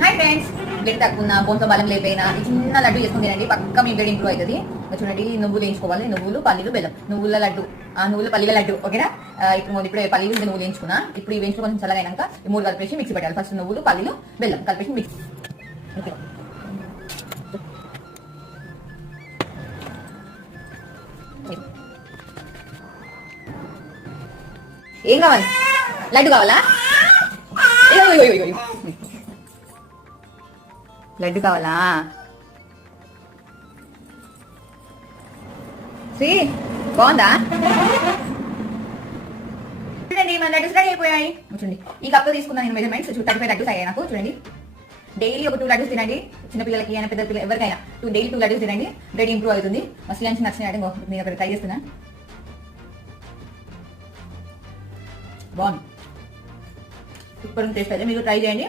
Hi friends, blood తక్కువ బోన్తో బలం లేకపోయినా ఈ చిన్న లడ్డు చేసుకుని తినండి, పక్క మీ బ్లడ్ ఇంప్రూవ్ అవుతుంది. చూడండి, నువ్వులు వేయించుకోవాలి, నువ్వులు పల్లీలు బెల్లం, నువ్వుల లడ్డు, నువ్వుల పల్లీల లడ్డు. ఓకేనా? ఇప్పుడు పల్లీలు నువ్వులు వేయించుకున్నా. ఇప్పుడు ఈ వేయించుకుని కొంచెం చల్లగైనాక ఈ మూడు కలిపేసి మిక్సీ పెట్టాలి. ఫస్ట్ నువ్వులు పల్లీలు బెల్లం కలిపేసి మిక్సీ. ఓకే, ఏం కావాలి? లడ్డు కావాలా? లడ్డు కావాలా? శ్రీ, బాగుందా? చూడండి, మన లడ్డు రెడీ అయిపోయాయి. చూడండి, ఈ కప్తో తీసుకున్నాను నేను మెజర్మెంట్స్. 35 లడ్డూస్ అయ్యాయి నాకు. చూడండి, డైలీ ఒక 2 లడ్డూస్ తినండి. చిన్నపిల్లలకి అయినా పెద్ద పిల్లలు ఎవరికైనా డైలీ 2 లడ్డూస్ తినండి. బ్లడ్ ఇంప్రూవ్ అవుతుంది. మస్తు లంచ్ నచ్చినట్టు నేను అక్కడ ట్రై చేస్తున్నా. బాగుంది, సూపర్ టేస్ట్ అయితే మీరు ట్రై చేయండి.